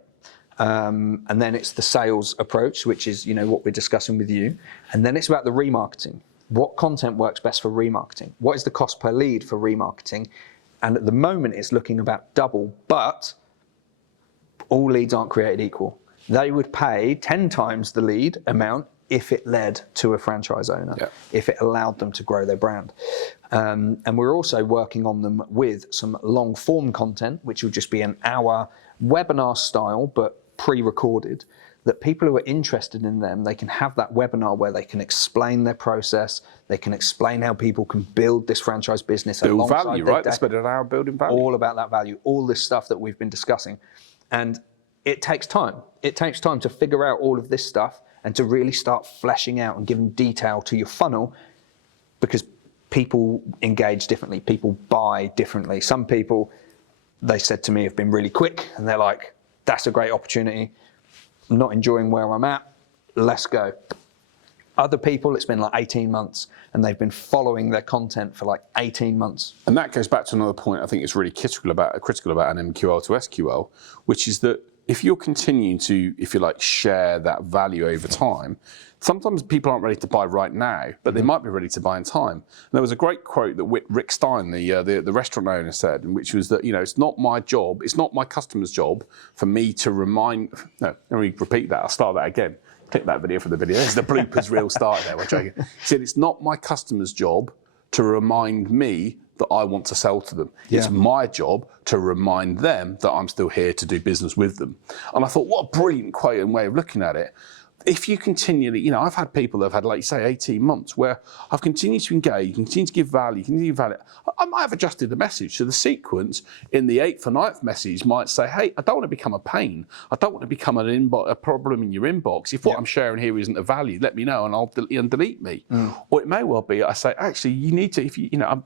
And then it's the sales approach, which is what we're discussing with you. And then it's about the remarketing. What content works best for remarketing? What is the cost per lead for remarketing? And at the moment, it's looking about double, but all leads aren't created equal. They would pay 10 times the lead amount if it led to a franchise owner, if it allowed them to grow their brand. And we're also working on them with some long form content, which will just be an hour webinar style, but pre-recorded, that people who are interested in them, they can have that webinar where they can explain their process, they can explain how people can build this franchise business. Build value, right? They spend an hour building value. All about that value, all this stuff that we've been discussing. And it takes time. It takes time to figure out all of this stuff and to really start fleshing out and giving detail to your funnel, because people engage differently, people buy differently. Some people, they said to me, have been really quick, and they're like, that's a great opportunity. I'm not enjoying where I'm at. Let's go. Other people, it's been like 18 months, and they've been following their content for like 18 months. And that goes back to another point I think it's really critical about an MQL to SQL, which is that if you're continuing to, if you like, share that value over time, sometimes people aren't ready to buy right now, but they might be ready to buy in time. And there was a great quote that Rick Stein, the restaurant owner, said, which was that, it's not my job, it's not my customer's job for me to remind, no, let me repeat that, I'll start that again. Click that video for the video. It's the bloopers reel start there, we're joking. He said, it's not my customer's job to remind me that I want to sell to them. It's my job to remind them that I'm still here to do business with them. And I thought, what a brilliant quote and way of looking at it. if you continually, I've had people that have had, like you say, 18 months where I've continued to engage, continue to give value, continue to value. I might have adjusted the message. So the sequence in the 8th or 9th message might say, hey, I don't want to become a pain. I don't want to become a problem in your inbox. If what I'm sharing here isn't of value, let me know and I'll delete me. Or it may well be, I say, actually, you need to, if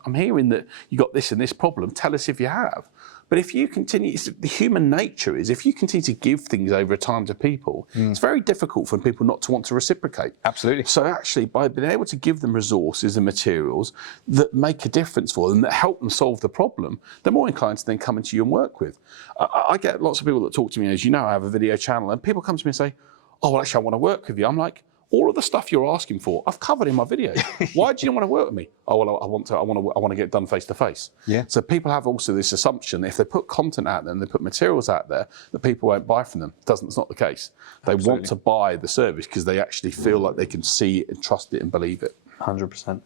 I'm hearing that you got this and this problem, tell us if you have. But if you continue, the human nature is, if you continue to give things over time to people, it's very difficult for people not to want to reciprocate. Absolutely. So actually, by being able to give them resources and materials that make a difference for them, that help them solve the problem, they're more inclined to then come into you and work with. I get lots of people that talk to me, as you know, I have a video channel, and people come to me and say, oh, well, actually, I want to work with you. I'm like, all of the stuff you're asking for, I've covered in my video. Why do you want to work with me? Oh, well, I want to get it done face to face. Yeah. So people have also this assumption that if they put content out there and they put materials out there, that people won't buy from them. It's not the case. They want to buy the service because they actually feel like they can see it and trust it and believe it. 100%.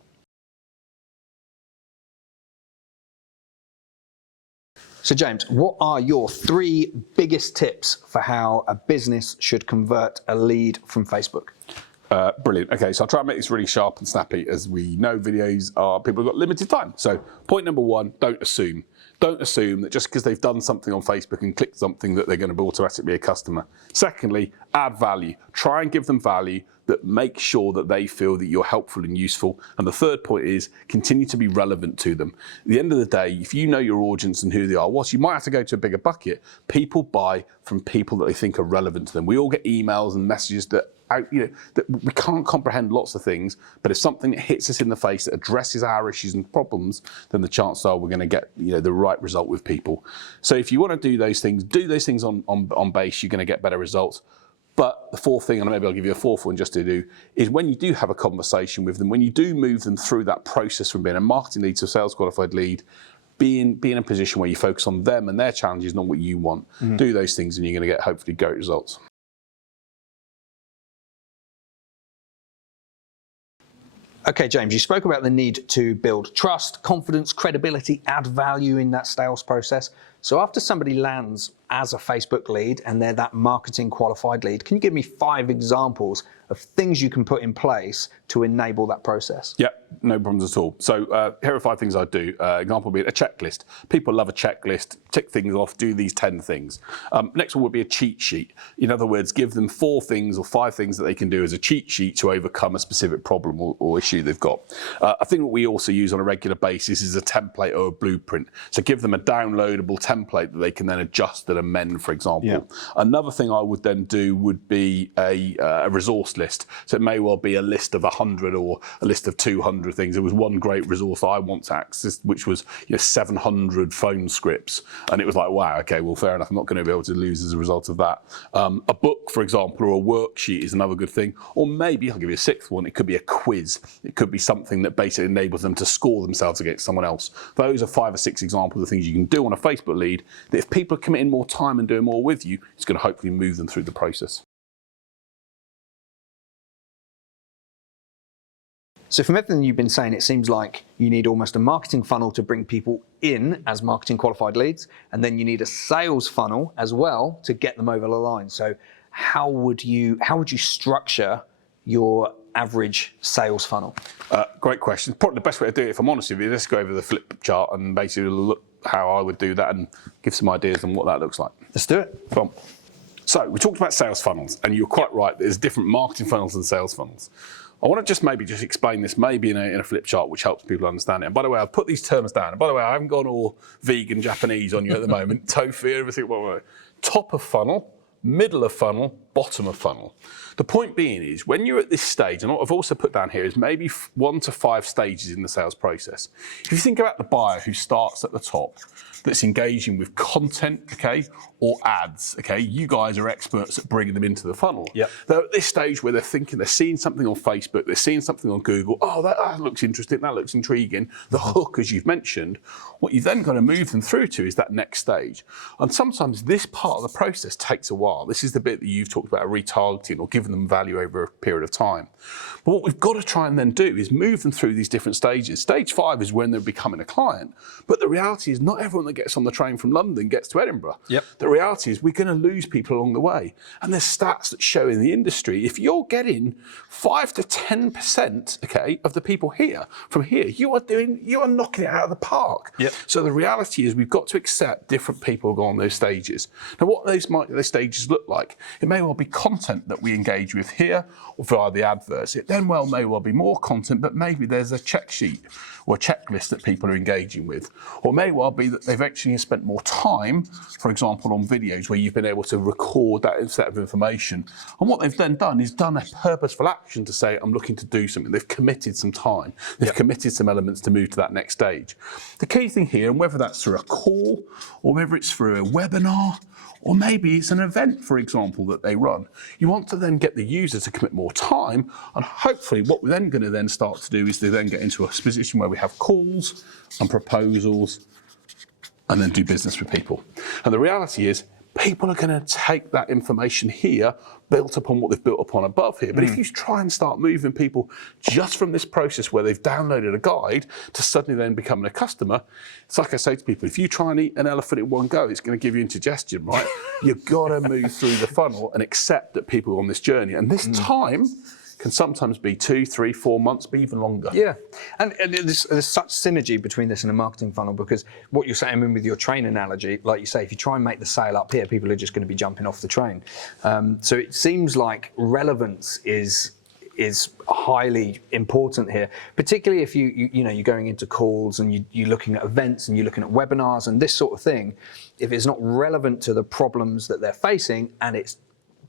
So James, what are your 3 biggest tips for how a business should convert a lead from Facebook? Brilliant. Okay, so I'll try and make this really sharp and snappy. As we know, videos are, people have got limited time. So point number 1, don't assume. Don't assume that just because they've done something on Facebook and clicked something that they're going to be automatically a customer. Secondly, add value. Try and give them value that makes sure that they feel that you're helpful and useful. And the third point is continue to be relevant to them. At the end of the day, if you know your audience and who they are, you might have to go to a bigger bucket. People buy from people that they think are relevant to them. We all get emails and messages that that we can't comprehend lots of things, but if something that hits us in the face that addresses our issues and problems, then the chances are we're going to get the right result with people. So if you want to do those things on base, you're going to get better results. But the fourth thing, and maybe I'll give you a fourth one just to do, is when you do have a conversation with them, when you do move them through that process from being a marketing lead to a sales qualified lead, be in a position where you focus on them and their challenges, not what you want. Do those things and you're going to get hopefully great results. Okay, James, you spoke about the need to build trust, confidence, credibility, add value in that sales process. So after somebody lands as a Facebook lead and they're that marketing qualified lead, can you give me 5 examples of things you can put in place to enable that process? Yeah, no problems at all. So here are 5 things I do. Example would be a checklist. People love a checklist, tick things off, do these 10 things. Next one would be a cheat sheet. In other words, give them 4 things or 5 things that they can do as a cheat sheet to overcome a specific problem or issue they've got. I think what we also use on a regular basis is a template or a blueprint. So give them a downloadable template that they can then adjust and amend, for example. Yeah. Another thing I would then do would be a resource list. So it may well be a list of 100 or a list of 200 things. There was one great resource I once accessed, which was 700 phone scripts. And it was like, wow, okay, well, fair enough. I'm not going to be able to lose as a result of that. A book, for example, or a worksheet is another good thing. Or maybe, I'll give you a 6th one, it could be a quiz. It could be something that basically enables them to score themselves against someone else. Those are 5 or 6 examples of things you can do on a Facebook lead that if people are committing more time and doing more with you, it's going to hopefully move them through the process. So from everything you've been saying, it seems like you need almost a marketing funnel to bring people in as marketing qualified leads, and then you need a sales funnel as well to get them over the line. So how would you structure your average sales funnel? Great question. Probably the best way to do it, if I'm honest with you, let's go over the flip chart and basically look how I would do that and give some ideas on what that looks like. Let's do it. Come on. So we talked about sales funnels, and you're quite right. There's different marketing funnels and sales funnels. I want to maybe explain this maybe in a flip chart, which helps people understand it. And by the way, I've put these terms down. And by the way, I haven't gone all vegan Japanese on you at the moment. Tofu, everything. Top of funnel, middle of funnel, bottom of funnel. The point being is when you're at this stage, and what I've also put down here is maybe 1 to 5 stages in the sales process. If you think about the buyer who starts at the top, that's engaging with content, okay, or ads, okay, you guys are experts at bringing them into the funnel. Yep. They're at this stage where they're thinking, they're seeing something on Facebook, they're seeing something on Google, oh, that looks interesting, that looks intriguing, the hook, as you've mentioned. What you've then got to move them through to is that next stage. And sometimes this part of the process takes a while. far. This is the bit that you've talked about, retargeting or giving them value over a period of time. But what we've got to try and then do is move them through these different stages. Stage 5 is when they're becoming a client. But the reality is not everyone that gets on the train from London gets to Edinburgh. Yep. The reality is we're going to lose people along the way. And there's stats that show in the industry, if you're getting 5 to 10%, okay, of the people here from here, you are knocking it out of the park. Yep. So the reality is we've got to accept different people go on those stages. Now, what those stages look like, it may well be content that we engage with here or via the adverts. It then may well be more content, but maybe there's a check sheet or a checklist that people are engaging with. Or it may well be that they've actually spent more time, for example, on videos where you've been able to record that set of information. And what they've then done is done a purposeful action to say, I'm looking to do something. They've committed some time. They've committed some elements to move to that next stage. The key thing here, and whether that's through a call or whether it's through a webinar, or maybe it's an event, for example, that they run. You want to then get the user to commit more time, and hopefully what we're then going to then start to do is to then get into a position where we have calls and proposals and then do business with people. And the reality is, people are going to take that information here, built upon what they've built upon above here. But if you try and start moving people just from this process where they've downloaded a guide to suddenly then becoming a customer, it's like I say to people, if you try and eat an elephant in one go, it's going to give you indigestion, right? You've got to move through the funnel and accept that people are on this journey. And this time can sometimes be 2, 3, 4 months, but even longer. Yeah, and there's such synergy between this and a marketing funnel, because what you're saying, I mean, with your train analogy, like you say, if you try and make the sale up here, people are just going to be jumping off the train. So it seems like relevance is highly important here, particularly if you're going into calls and you're looking at events and you're looking at webinars and this sort of thing. If it's not relevant to the problems that they're facing and it's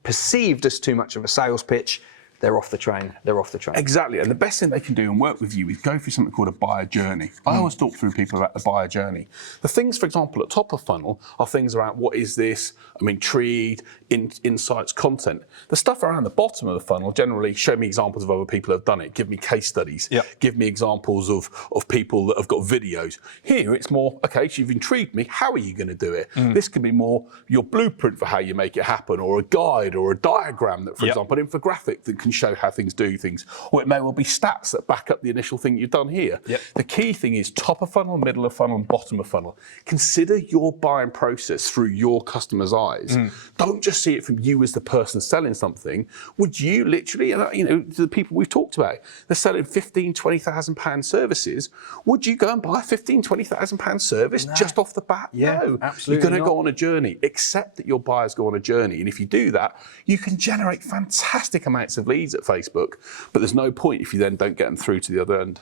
perceived as too much of a sales pitch, they're off the train. They're off the train. Exactly. And the best thing they can do and work with you is go through something called a buyer journey. I always talk through people about the buyer journey. The things, for example, at top of funnel are things around what is this? I'm intrigued, insights, content. The stuff around the bottom of the funnel, generally show me examples of other people who have done it. Give me case studies. Yep. Give me examples of people that have got videos. Here, it's more, okay, so you've intrigued me. How are you going to do it? This could be more your blueprint for how you make it happen, or a guide or a diagram that, for example, an infographic that can show how things do things, or it may well be stats that back up the initial thing you've done here. Yep. The key thing is top of funnel, middle of funnel, and bottom of funnel. Consider your buying process through your customer's eyes. Don't just see it from you as the person selling something. Would you literally, the people we've talked about, they're selling £15,000, £20,000 services. Would you go and buy a £15,000, £20,000 service just off the bat? Yeah, no, absolutely you're going to not. go on a journey. Accept that your buyers go on a journey, and if you do that, you can generate fantastic amounts of leads at Facebook, but there's no point if you then don't get them through to the other end.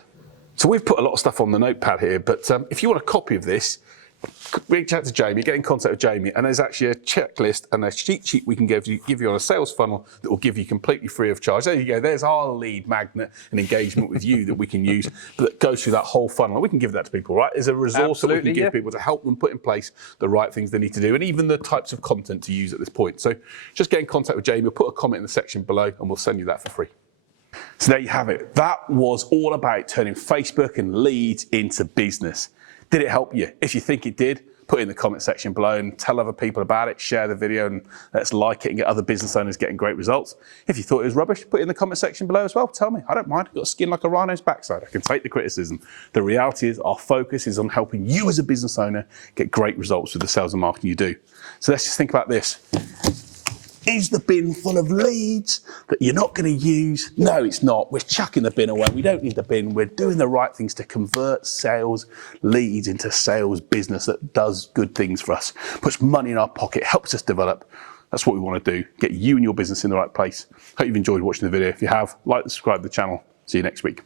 So we've put a lot of stuff on the notepad here, but if you want a copy of this, reach out to Jamie, get in contact with Jamie, and there's actually a checklist and a cheat sheet we can give you on a sales funnel that will give you completely free of charge. There you go, there's our lead magnet and engagement with you that we can use that goes through that whole funnel. We can give that to people, right? There's a resource that we can give people to help them put in place the right things they need to do, and even the types of content to use at this point. So just get in contact with Jamie, we'll put a comment in the section below and we'll send you that for free. So there you have it. That was all about turning Facebook and leads into business. Did it help you? If you think it did, put it in the comment section below and tell other people about it, share the video, and let's like it and get other business owners getting great results. If you thought it was rubbish, put it in the comment section below as well. Tell me, I don't mind. I've got skin like a rhino's backside. I can take the criticism. The reality is our focus is on helping you as a business owner get great results with the sales and marketing you do. So let's just think about this. Is the bin full of leads that you're not going to use? No, it's not. We're chucking the bin away. We don't need the bin. We're doing the right things to convert sales leads into sales business that does good things for us, puts money in our pocket, helps us develop. That's what we want to do, get you and your business in the right place. Hope you've enjoyed watching the video. If you have, like and subscribe to the channel. See you next week.